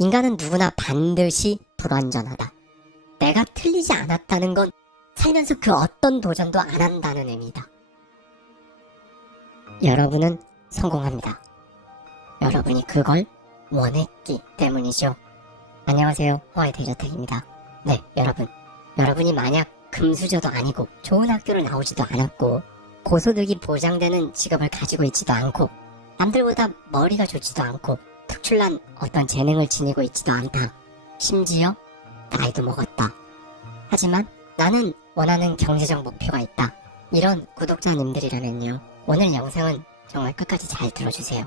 인간은 누구나 반드시 불완전하다. 내가 틀리지 않았다는 건 살면서 그 어떤 도전도 안 한다는 의미다. 여러분은 성공합니다. 여러분이 그걸 원했기 때문이죠. 안녕하세요. 화이트이저택입니다. 네, 여러분이 만약 금수저도 아니고 좋은 학교를 나오지도 않았고 고소득이 보장되는 직업을 가지고 있지도 않고 남들보다 머리가 좋지도 않고 특출난 어떤 재능을 지니고 있지도 않다. 심지어 나이도 먹었다. 하지만 나는 원하는 경제적 목표가 있다. 이런 구독자님들이라면요. 오늘 영상은 정말 끝까지 잘 들어주세요.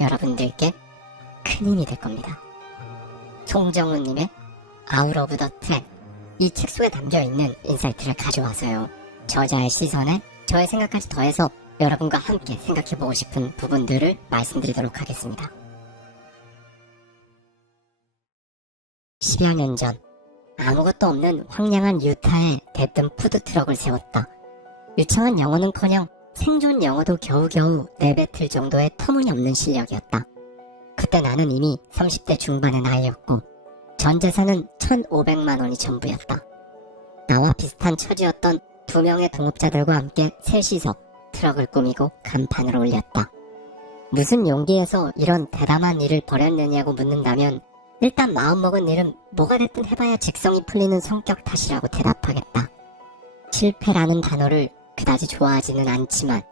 여러분들께 큰 힘이 될 겁니다. 송정훈님의 Out of the Track, 이 책 속에 담겨있는 인사이트를 가져와서요. 저자의 시선에 저의 생각까지 더해서 여러분과 함께 생각해보고 싶은 부분들을 말씀드리도록 하겠습니다. 10여 년 전 아무것도 없는 황량한 유타에 대뜸 푸드트럭을 세웠다. 유창한 영어는커녕 생존 영어도 겨우겨우 내뱉을 정도의 터무니없는 실력이었다. 그때 나는 이미 30대 중반의 나이였고 전 재산은 1,500만 원이 전부였다. 나와 비슷한 처지였던 두 명의 동업자들과 함께 셋이서 트럭을 꾸미고 간판을 올렸다. 무슨 용기에서 이런 대담한 일을 벌였느냐고 묻는다면 일단 마음먹은 일은 뭐가 됐든 해봐야 직성이 풀리는 성격 탓이라고 대답하겠다. 실패라는 단어를 그다지 좋아하지는 않지만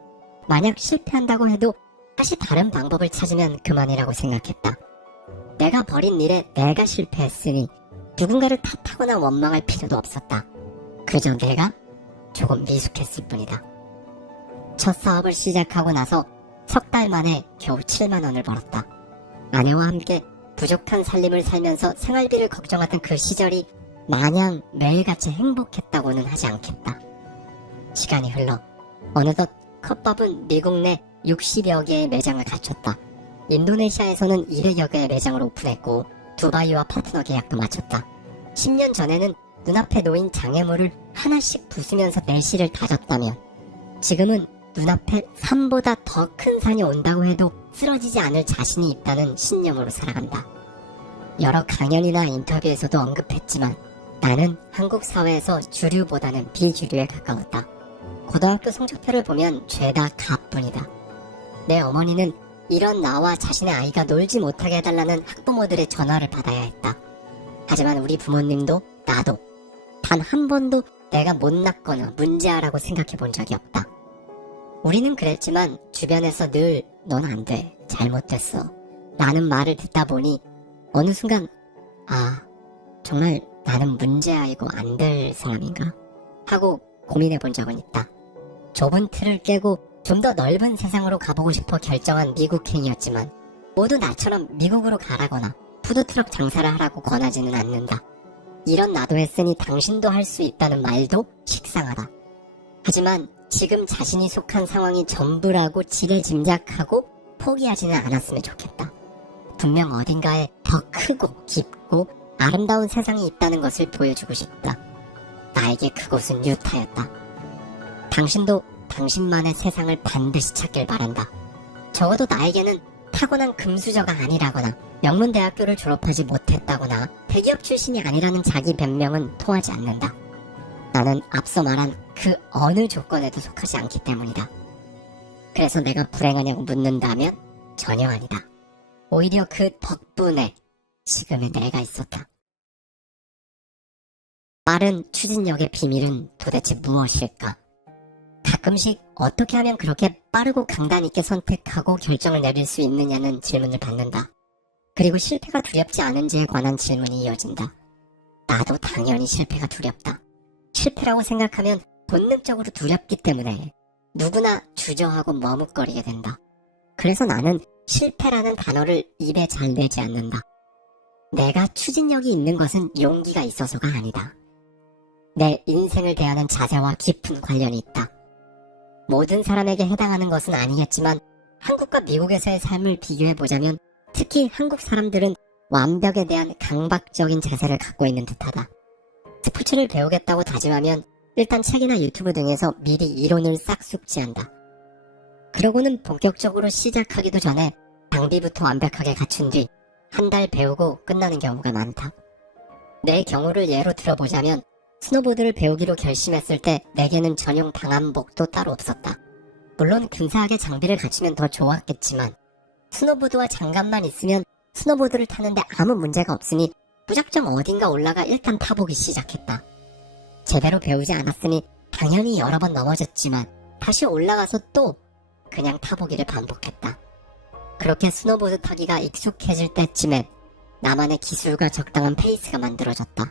만약 실패한다고 해도 다시 다른 방법을 찾으면 그만이라고 생각했다. 내가 벌인 일에 내가 실패했으니 누군가를 탓하거나 원망할 필요도 없었다. 그저 내가 조금 미숙했을 뿐이다. 첫 사업을 시작하고 나서 석 달 만에 겨우 7만 원을 벌었다. 아내와 함께 부족한 살림을 살면서 생활비를 걱정하던 그 시절이 마냥 매일같이 행복했다고는 하지 않겠다. 시간이 흘러 어느덧 컵밥은 미국 내 60여 개의 매장을 갖췄다. 인도네시아에서는 200여 개의 매장을 오픈했고 두바이와 파트너 계약도 마쳤다. 10년 전에는 눈앞에 놓인 장애물을 하나씩 부수면서 내실을 다졌다면 지금은 눈앞에 산보다 더 큰 산이 온다고 해도 쓰러지지 않을 자신이 있다는 신념으로 살아간다. 여러 강연이나 인터뷰에서도 언급했지만 나는 한국 사회에서 주류보다는 비주류에 가까웠다. 고등학교 성적표를 보면 죄다 가뿐이다. 내 어머니는 이런 나와 자신의 아이가 놀지 못하게 해달라는 학부모들의 전화를 받아야 했다. 하지만 우리 부모님도 나도 단 한 번도 내가 못났거나 문제아라고 생각해 본 적이 없다. 우리는 그랬지만 주변에서 늘 넌 안 돼, 잘못됐어 라는 말을 듣다 보니 어느 순간 정말 나는 문제아이고 안 될 사람인가 하고 고민해 본 적은 있다. 좁은 틀을 깨고 좀 더 넓은 세상으로 가보고 싶어 결정한 미국행이었지만 모두 나처럼 미국으로 가라거나 푸드트럭 장사를 하라고 권하지는 않는다. 이런 나도 했으니 당신도 할 수 있다는 말도 식상하다. 하지만 지금 자신이 속한 상황이 전부라고 지레짐작하고 포기하지는 않았으면 좋겠다. 분명 어딘가에 더 크고 깊고 아름다운 세상이 있다는 것을 보여주고 싶다. 나에게 그곳은 유타였다. 당신도 당신만의 세상을 반드시 찾길 바란다. 적어도 나에게는 타고난 금수저가 아니라거나 명문대학교를 졸업하지 못했다거나 대기업 출신이 아니라는 자기 변명은 통하지 않는다. 나는 앞서 말한 그 어느 조건에도 속하지 않기 때문이다. 그래서 내가 불행하냐고 묻는다면 전혀 아니다. 오히려 그 덕분에 지금의 내가 있었다. 빠른 추진력의 비밀은 도대체 무엇일까? 가끔씩 어떻게 하면 그렇게 빠르고 강단 있게 선택하고 결정을 내릴 수 있느냐는 질문을 받는다. 그리고 실패가 두렵지 않은지에 관한 질문이 이어진다. 나도 당연히 실패가 두렵다. 실패라고 생각하면 본능적으로 두렵기 때문에 누구나 주저하고 머뭇거리게 된다. 그래서 나는 실패라는 단어를 입에 잘 내지 않는다. 내가 추진력이 있는 것은 용기가 있어서가 아니다. 내 인생을 대하는 자세와 깊은 관련이 있다. 모든 사람에게 해당하는 것은 아니겠지만 한국과 미국에서의 삶을 비교해보자면 특히 한국 사람들은 완벽에 대한 강박적인 자세를 갖고 있는 듯하다. 스포츠를 배우겠다고 다짐하면 일단 책이나 유튜브 등에서 미리 이론을 싹 숙지한다. 그러고는 본격적으로 시작하기도 전에 장비부터 완벽하게 갖춘 뒤 한 달 배우고 끝나는 경우가 많다. 내 경우를 예로 들어보자면 스노보드를 배우기로 결심했을 때 내게는 전용 방한복도 따로 없었다. 물론 근사하게 장비를 갖추면 더 좋았겠지만 스노보드와 장갑만 있으면 스노보드를 타는데 아무 문제가 없으니 무작정 어딘가 올라가 일단 타보기 시작했다. 제대로 배우지 않았으니 당연히 여러 번 넘어졌지만 다시 올라가서 또 그냥 타보기를 반복했다. 그렇게 스노보드 타기가 익숙해질 때쯤엔 나만의 기술과 적당한 페이스가 만들어졌다.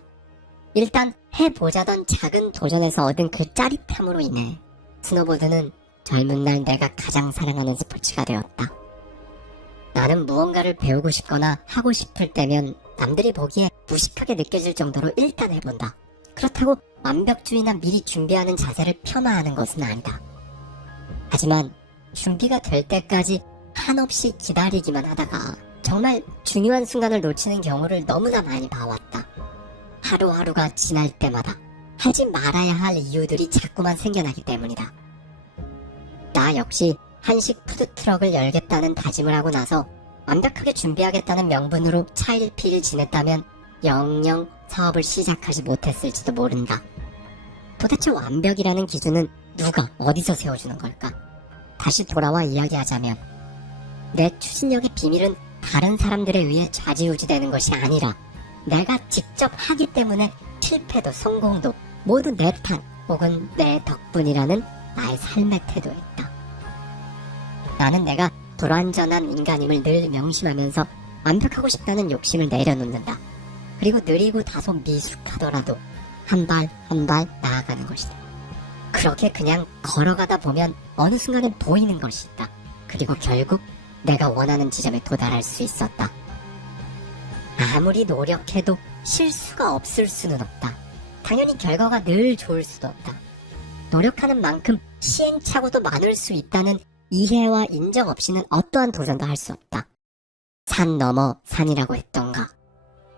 일단 해보자던 작은 도전에서 얻은 그 짜릿함으로 인해 스노보드는 젊은 날 내가 가장 사랑하는 스포츠가 되었다. 나는 무언가를 배우고 싶거나 하고 싶을 때면 남들이 보기에 무식하게 느껴질 정도로 일단 해본다. 그렇다고 완벽주의나 미리 준비하는 자세를 폄하하는 것은 아니다. 하지만 준비가 될 때까지 한없이 기다리기만 하다가 정말 중요한 순간을 놓치는 경우를 너무나 많이 봐왔다. 하루하루가 지날 때마다 하지 말아야 할 이유들이 자꾸만 생겨나기 때문이다. 나 역시 한식 푸드트럭을 열겠다는 다짐을 하고 나서 완벽하게 준비하겠다는 명분으로 차일피일 지냈다면 영영 사업을 시작하지 못했을지도 모른다. 도대체 완벽이라는 기준은 누가 어디서 세워주는 걸까? 다시 돌아와 이야기하자면 내 추진력의 비밀은 다른 사람들에 의해 좌지우지되는 것이 아니라 내가 직접 하기 때문에 실패도 성공도 모두 내 탓 혹은 내 덕분이라는 나의 삶의 태도였다. 나는 내가 불완전한 인간임을 늘 명심하면서 완벽하고 싶다는 욕심을 내려놓는다. 그리고 느리고 다소 미숙하더라도 한 발 한 발 나아가는 것이다. 그렇게 그냥 걸어가다 보면 어느 순간에 보이는 것이 있다. 그리고 결국 내가 원하는 지점에 도달할 수 있었다. 아무리 노력해도 실수가 없을 수는 없다. 당연히 결과가 늘 좋을 수도 없다. 노력하는 만큼 시행착오도 많을 수 있다는 이해와 인정 없이는 어떠한 도전도 할 수 없다. 산 넘어 산이라고 했던가.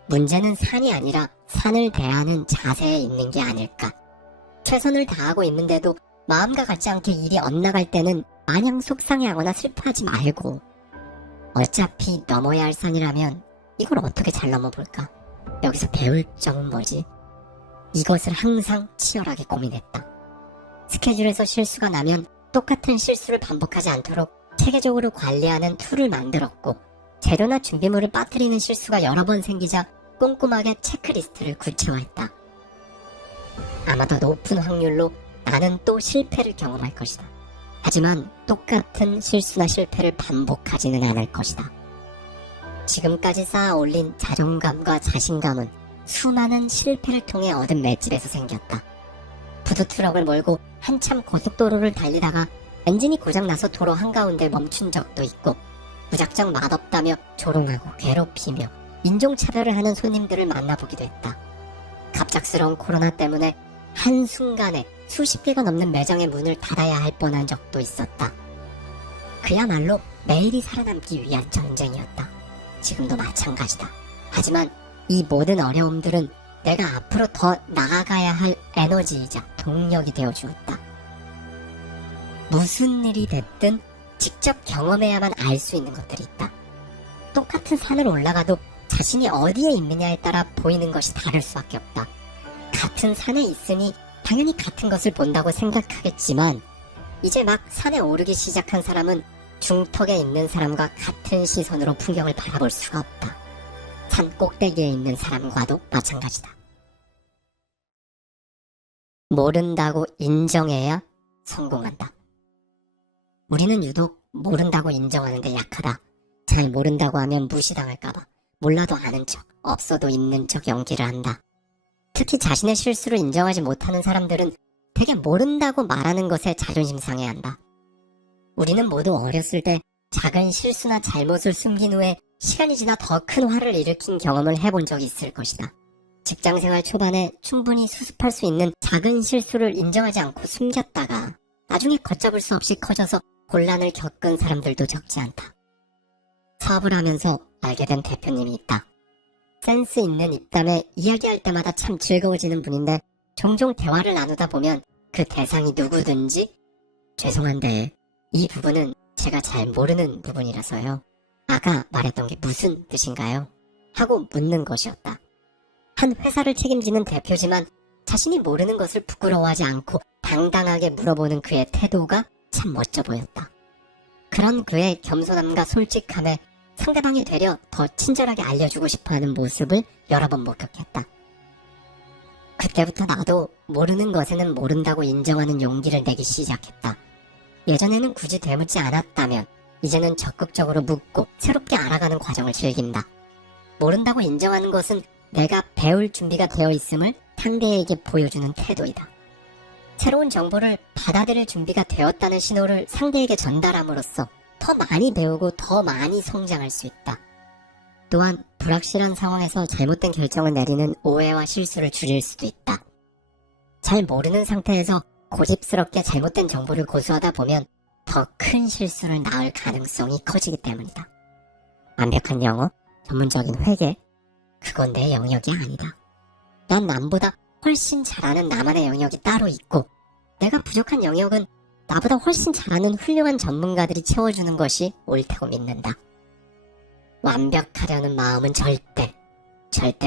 문제는 산이 아니라 산을 대하는 자세에 있는 게 아닐까. 최선을 다하고 있는데도 마음과 같지 않게 일이 엇나갈 때는 마냥 속상해하거나 슬퍼하지 말고 어차피 넘어야 할 산이라면 이걸 어떻게 잘 넘어볼까? 여기서 배울 점은 뭐지? 이것을 항상 치열하게 고민했다. 스케줄에서 실수가 나면 똑같은 실수를 반복하지 않도록 체계적으로 관리하는 툴을 만들었고 재료나 준비물을 빠뜨리는 실수가 여러 번 생기자 꼼꼼하게 체크리스트를 구체화했다. 아마도 높은 확률로 나는 또 실패를 경험할 것이다. 하지만 똑같은 실수나 실패를 반복하지는 않을 것이다. 지금까지 쌓아 올린 자존감과 자신감은 수많은 실패를 통해 얻은 맷집에서 생겼다. 푸드트럭을 몰고 한참 고속도로를 달리다가 엔진이 고장나서 도로 한가운데 멈춘 적도 있고 무작정 맛없다며 조롱하고 괴롭히며 인종차별을 하는 손님들을 만나보기도 했다. 갑작스러운 코로나 때문에 한순간에 수십 개가 넘는 매장의 문을 닫아야 할 뻔한 적도 있었다. 그야말로 매일이 살아남기 위한 전쟁이었다. 지금도 마찬가지다. 하지만 이 모든 어려움들은 내가 앞으로 더 나아가야 할 에너지이자 동력이 되어주었다. 무슨 일이 됐든 직접 경험해야만 알 수 있는 것들이 있다. 똑같은 산을 올라가도 자신이 어디에 있느냐에 따라 보이는 것이 다를 수밖에 없다. 같은 산에 있으니 당연히 같은 것을 본다고 생각하겠지만 이제 막 산에 오르기 시작한 사람은 중턱에 있는 사람과 같은 시선으로 풍경을 바라볼 수가 없다. 산 꼭대기에 있는 사람과도 마찬가지다. 모른다고 인정해야 성공한다. 우리는 유독 모른다고 인정하는 데 약하다. 잘 모른다고 하면 무시당할까봐 몰라도 아는 척, 없어도 있는 척 연기를 한다. 특히 자신의 실수를 인정하지 못하는 사람들은 되게 모른다고 말하는 것에 자존심 상해한다. 우리는 모두 어렸을 때 작은 실수나 잘못을 숨긴 후에 시간이 지나 더 큰 화를 일으킨 경험을 해본 적이 있을 것이다. 직장생활 초반에 충분히 수습할 수 있는 작은 실수를 인정하지 않고 숨겼다가 나중에 걷잡을 수 없이 커져서 곤란을 겪은 사람들도 적지 않다. 사업을 하면서 알게 된 대표님이 있다. 센스 있는 입담에 이야기할 때마다 참 즐거워지는 분인데 종종 대화를 나누다 보면 그 대상이 누구든지 죄송한데 이 부분은 제가 잘 모르는 부분이라서요. 아까 말했던 게 무슨 뜻인가요? 하고 묻는 것이었다. 한 회사를 책임지는 대표지만 자신이 모르는 것을 부끄러워하지 않고 당당하게 물어보는 그의 태도가 참 멋져 보였다. 그런 그의 겸손함과 솔직함에 상대방이 되려 더 친절하게 알려주고 싶어하는 모습을 여러 번 목격했다. 그때부터 나도 모르는 것에는 모른다고 인정하는 용기를 내기 시작했다. 예전에는 굳이 되묻지 않았다면 이제는 적극적으로 묻고 새롭게 알아가는 과정을 즐긴다. 모른다고 인정하는 것은 내가 배울 준비가 되어 있음을 상대에게 보여주는 태도이다. 새로운 정보를 받아들일 준비가 되었다는 신호를 상대에게 전달함으로써 더 많이 배우고 더 많이 성장할 수 있다. 또한 불확실한 상황에서 잘못된 결정을 내리는 오해와 실수를 줄일 수도 있다. 잘 모르는 상태에서 고집스럽게 잘못된 정보를 고수하다 보면 더 큰 실수를 낳을 가능성이 커지기 때문이다. 완벽한 영어, 전문적인 회계, 그건 내 영역이 아니다. 난 남보다 훨씬 잘하는 나만의 영역이 따로 있고 내가 부족한 영역은 나보다 훨씬 잘하는 훌륭한 전문가들이 채워주는 것이 옳다고 믿는다. 완벽하려는 마음은 절대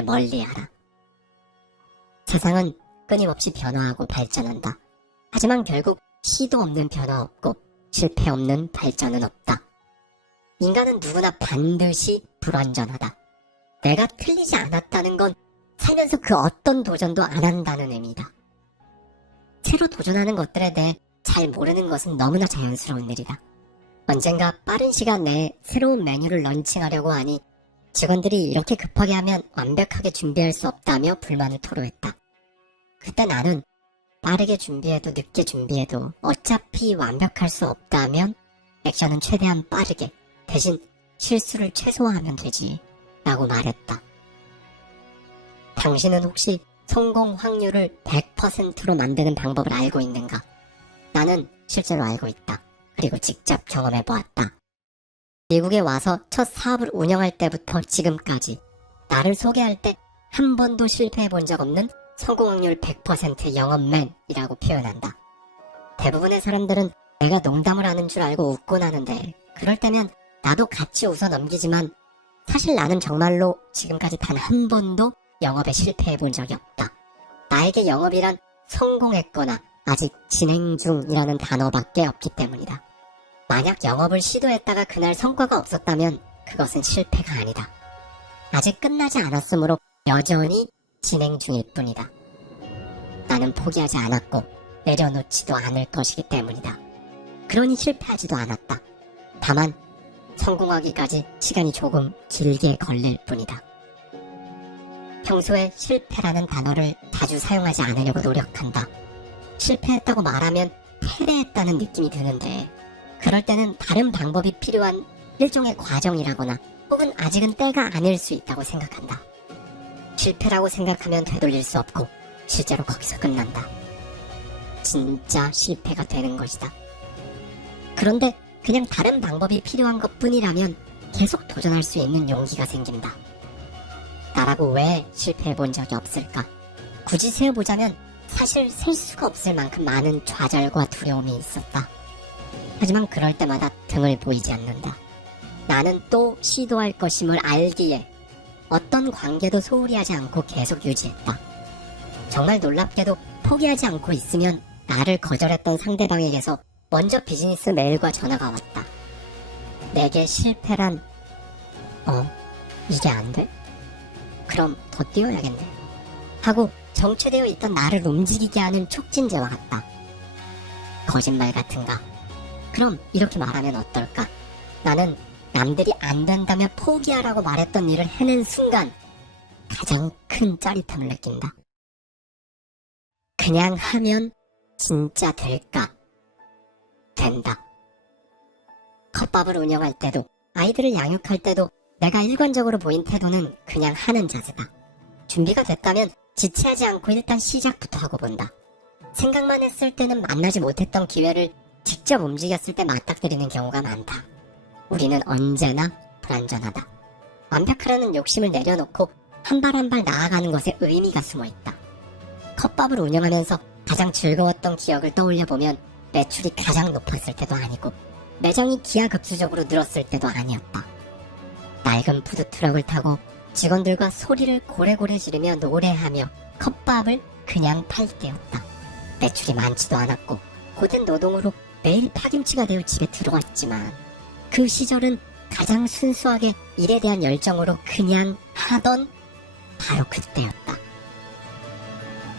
멀리하라. 세상은 끊임없이 변화하고 발전한다. 하지만 결국 시도 없는 변화 없고 실패 없는 발전은 없다. 인간은 누구나 반드시 불완전하다. 내가 틀리지 않았다는 건 살면서 그 어떤 도전도 안 한다는 의미다. 새로 도전하는 것들에 대해 잘 모르는 것은 너무나 자연스러운 일이다. 언젠가 빠른 시간 내에 새로운 메뉴를 런칭하려고 하니 직원들이 이렇게 급하게 하면 완벽하게 준비할 수 없다며 불만을 토로했다. 그때 나는 빠르게 준비해도 늦게 준비해도 어차피 완벽할 수 없다면 액션은 최대한 빠르게 대신 실수를 최소화하면 되지 라고 말했다. 당신은 혹시 성공 확률을 100%로 만드는 방법을 알고 있는가? 나는 실제로 알고 있다. 그리고 직접 경험해보았다. 미국에 와서 첫 사업을 운영할 때부터 지금까지 나를 소개할 때 한 번도 실패해본 적 없는 성공 확률 100% 영업맨이라고 표현한다. 대부분의 사람들은 내가 농담을 하는 줄 알고 웃곤 하는데 그럴 때면 나도 같이 웃어 넘기지만 사실 나는 정말로 지금까지 단 한 번도 영업에 실패해본 적이 없다. 나에게 영업이란 성공했거나 아직 진행 중이라는 단어밖에 없기 때문이다. 만약 영업을 시도했다가 그날 성과가 없었다면 그것은 실패가 아니다. 아직 끝나지 않았으므로 여전히 진행 중일 뿐이다. 나는 포기하지 않았고 내려놓지도 않을 것이기 때문이다. 그러니 실패하지도 않았다. 다만 성공하기까지 시간이 조금 길게 걸릴 뿐이다. 평소에 실패라는 단어를 자주 사용하지 않으려고 노력한다. 실패했다고 말하면 패배했다는 느낌이 드는데 그럴 때는 다른 방법이 필요한 일종의 과정이라거나 혹은 아직은 때가 아닐 수 있다고 생각한다. 실패라고 생각하면 되돌릴 수 없고 실제로 거기서 끝난다. 진짜 실패가 되는 것이다. 그런데 그냥 다른 방법이 필요한 것뿐이라면 계속 도전할 수 있는 용기가 생긴다. 나라고 왜 실패해본 적이 없을까? 굳이 세어보자면 사실 셀 수가 없을 만큼 많은 좌절과 두려움이 있었다. 하지만 그럴 때마다 등을 보이지 않는다. 나는 또 시도할 것임을 알기에 어떤 관계도 소홀히 하지 않고 계속 유지했다. 정말 놀랍게도 포기하지 않고 있으면 나를 거절했던 상대방에게서 먼저 비즈니스 메일과 전화가 왔다. 내게 실패란 이게 안 돼? 그럼 더 뛰어야겠네 하고 정체되어 있던 나를 움직이게 하는 촉진제와 같다. 거짓말 같은가? 그럼 이렇게 말하면 어떨까? 나는 남들이 안 된다며 포기하라고 말했던 일을 해낸 순간 가장 큰 짜릿함을 느낀다. 그냥 하면 진짜 될까? 된다. 컵밥을 운영할 때도 아이들을 양육할 때도 내가 일관적으로 보인 태도는 그냥 하는 자세다. 준비가 됐다면 지체하지 않고 일단 시작부터 하고 본다. 생각만 했을 때는 만나지 못했던 기회를 직접 움직였을 때 맞닥뜨리는 경우가 많다. 우리는 언제나 불완전하다. 완벽하라는 욕심을 내려놓고 한 발 한 발 나아가는 것에 의미가 숨어있다. 컵밥을 운영하면서 가장 즐거웠던 기억을 떠올려보면 매출이 가장 높았을 때도 아니고 매장이 기하급수적으로 늘었을 때도 아니었다. 낡은 푸드트럭을 타고 직원들과 소리를 고래고래 지르며 노래하며 컵밥을 그냥 팔 때였다. 매출이 많지도 않았고 고된 노동으로 매일 파김치가 되어 집에 들어왔지만 그 시절은 가장 순수하게 일에 대한 열정으로 그냥 하던 바로 그때였다.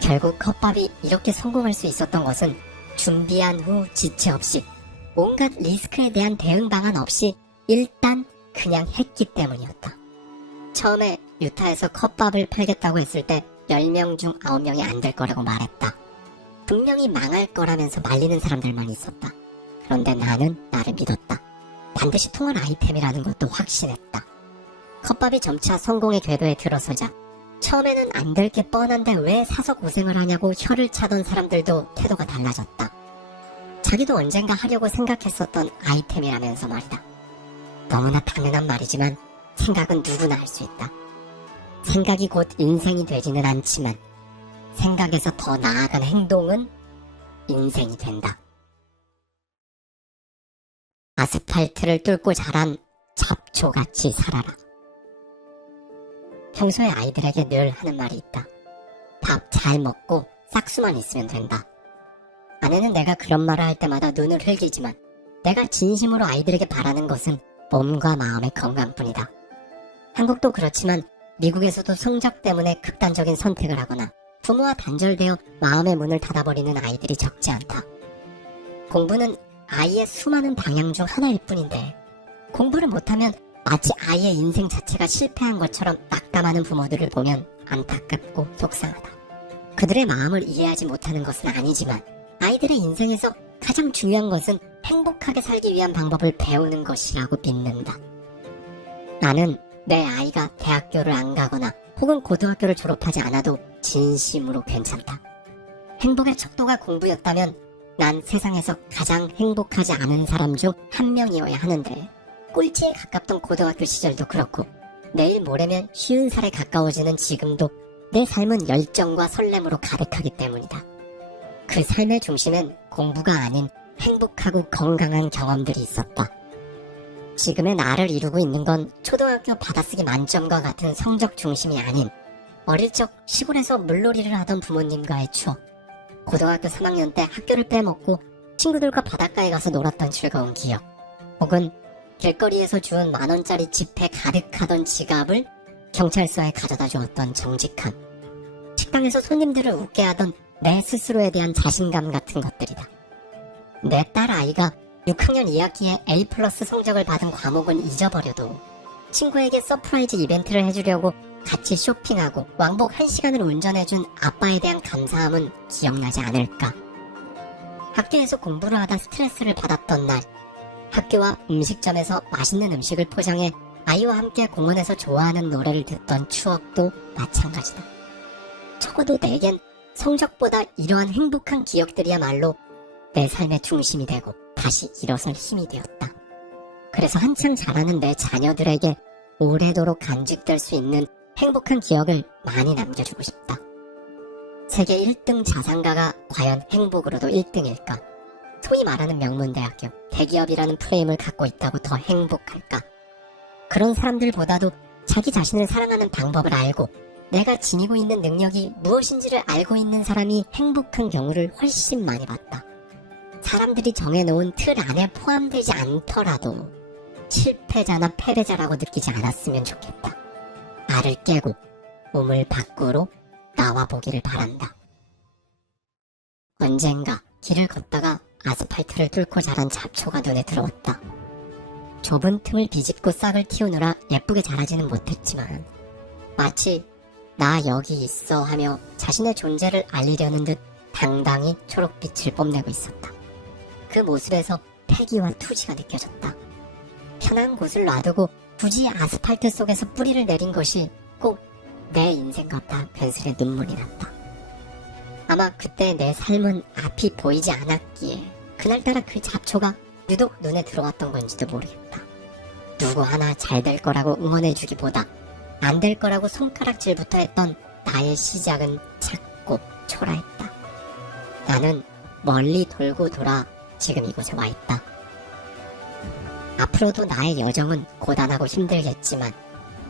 결국 컵밥이 이렇게 성공할 수 있었던 것은 준비한 후 지체 없이 온갖 리스크에 대한 대응 방안 없이 일단 그냥 했기 때문이었다. 처음에 유타에서 컵밥을 팔겠다고 했을 때 10명 중 9명이 안 될 거라고 말했다. 분명히 망할 거라면서 말리는 사람들만 있었다. 그런데 나는 나를 믿었다. 반드시 통할 아이템이라는 것도 확신했다. 컵밥이 점차 성공의 궤도에 들어서자 처음에는 안 될 게 뻔한데 왜 사서 고생을 하냐고 혀를 차던 사람들도 태도가 달라졌다. 자기도 언젠가 하려고 생각했었던 아이템이라면서 말이다. 너무나 당연한 말이지만 생각은 누구나 할 수 있다. 생각이 곧 인생이 되지는 않지만 생각에서 더 나아간 행동은 인생이 된다. 아스팔트를 뚫고 자란 잡초같이 살아라. 평소에 아이들에게 늘 하는 말이 있다. 밥 잘 먹고 싹수만 있으면 된다. 아내는 내가 그런 말을 할 때마다 눈을 흘기지만 내가 진심으로 아이들에게 바라는 것은 몸과 마음의 건강뿐이다. 한국도 그렇지만 미국에서도 성적 때문에 극단적인 선택을 하거나 부모와 단절되어 마음의 문을 닫아버리는 아이들이 적지 않다. 공부는 아이의 수많은 방향 중 하나일 뿐인데 공부를 못하면 마치 아이의 인생 자체가 실패한 것처럼 낙담하는 부모들을 보면 안타깝고 속상하다. 그들의 마음을 이해하지 못하는 것은 아니지만 아이들의 인생에서 가장 중요한 것은 행복하게 살기 위한 방법을 배우는 것이라고 믿는다. 나는 내 아이가 대학교를 안 가거나 혹은 고등학교를 졸업하지 않아도 진심으로 괜찮다. 행복의 척도가 공부였다면 난 세상에서 가장 행복하지 않은 사람 중 한 명이어야 하는데 꼴찌에 가깝던 고등학교 시절도 그렇고 내일 모레면 50살에 가까워지는 지금도 내 삶은 열정과 설렘으로 가득하기 때문이다. 그 삶의 중심엔 공부가 아닌 행복하고 건강한 경험들이 있었다. 지금의 나를 이루고 있는 건 초등학교 받아쓰기 만점과 같은 성적 중심이 아닌 어릴 적 시골에서 물놀이를 하던 부모님과의 추억, 고등학교 3학년 때 학교를 빼먹고 친구들과 바닷가에 가서 놀았던 즐거운 기억, 혹은 길거리에서 주운 만원짜리 지폐 가득하던 지갑을 경찰서에 가져다 주었던 정직함, 식당에서 손님들을 웃게 하던 내 스스로에 대한 자신감 같은 것들이다. 내 딸 아이가 6학년 2학기에 A+ 성적을 받은 과목은 잊어버려도 친구에게 서프라이즈 이벤트를 해주려고 같이 쇼핑하고 왕복 1시간을 운전해준 아빠에 대한 감사함은 기억나지 않을까. 학교에서 공부를 하다 스트레스를 받았던 날, 학교와 음식점에서 맛있는 음식을 포장해 아이와 함께 공원에서 좋아하는 노래를 듣던 추억도 마찬가지다. 적어도 내겐 성적보다 이러한 행복한 기억들이야말로 내 삶의 중심이 되고 다시 일어설 힘이 되었다. 그래서 한창 자라는 내 자녀들에게 오래도록 간직될 수 있는 행복한 기억을 많이 남겨주고 싶다. 세계 1등 자산가가 과연 행복으로도 1등일까? 소위 말하는 명문대학교, 대기업이라는 프레임을 갖고 있다고 더 행복할까? 그런 사람들보다도 자기 자신을 사랑하는 방법을 알고 내가 지니고 있는 능력이 무엇인지를 알고 있는 사람이 행복한 경우를 훨씬 많이 봤다. 사람들이 정해놓은 틀 안에 포함되지 않더라도 실패자나 패배자라고 느끼지 않았으면 좋겠다. 알을 깨고 몸을 밖으로 나와보기를 바란다. 언젠가 길을 걷다가 아스팔트를 뚫고 자란 잡초가 눈에 들어왔다. 좁은 틈을 비집고 싹을 틔우느라 예쁘게 자라지는 못했지만 마치 나 여기 있어 하며 자신의 존재를 알리려는 듯 당당히 초록빛을 뽐내고 있었다. 그 모습에서 패기와 투지가 느껴졌다. 편한 곳을 놔두고 굳이 아스팔트 속에서 뿌리를 내린 것이 꼭 내 인생 같다. 괜스레 눈물이 났다. 아마 그때 내 삶은 앞이 보이지 않았기에 그날따라 그 잡초가 유독 눈에 들어왔던 건지도 모르겠다. 누구 하나 잘 될 거라고 응원해주기보다 안 될 거라고 손가락질부터 했던 나의 시작은 작고 초라했다. 나는 멀리 돌고 돌아 지금 이곳에 와 있다. 앞으로도 나의 여정은 고단하고 힘들겠지만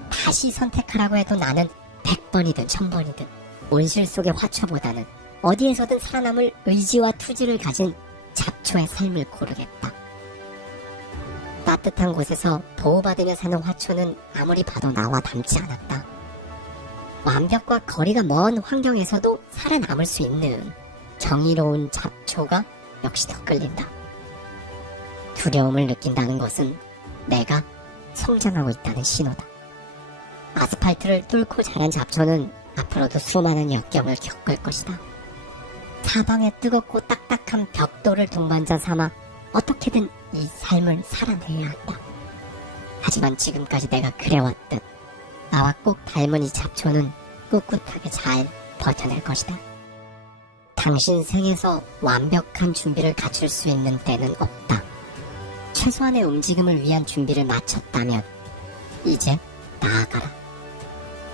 다시 선택하라고 해도 나는 100번이든 1000번이든 온실 속의 화초보다는 어디에서든 살아남을 의지와 투지를 가진 잡초의 삶을 고르겠다. 따뜻한 곳에서 보호받으며 사는 화초는 아무리 봐도 나와 닮지 않았다. 완벽과 거리가 먼 환경에서도 살아남을 수 있는 정의로운 잡초가 역시 더 끌린다. 두려움을 느낀다는 것은 내가 성장하고 있다는 신호다. 아스팔트를 뚫고 자란 잡초는 앞으로도 수많은 역경을 겪을 것이다. 사방에 뜨겁고 딱딱한 벽돌을 동반자 삼아 어떻게든 이 삶을 살아내야 한다. 하지만 지금까지 내가 그래왔듯 나와 꼭 닮은 이 잡초는 꿋꿋하게 잘 버텨낼 것이다. 당신 생에서 완벽한 준비를 갖출 수 있는 때는 없다. 최소한의 움직임을 위한 준비를 마쳤다면 이제 나아가라.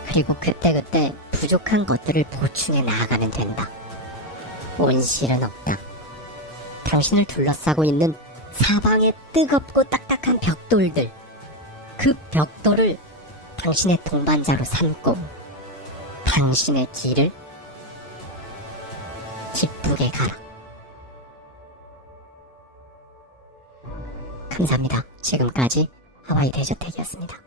그리고 그때그때 부족한 것들을 보충해 나아가면 된다. 온실은 없다. 당신을 둘러싸고 있는 사방의 뜨겁고 딱딱한 벽돌들, 그 벽돌을 당신의 동반자로 삼고 당신의 길을 기쁘게 가라. 감사합니다. 지금까지 하와이 대저택이었습니다.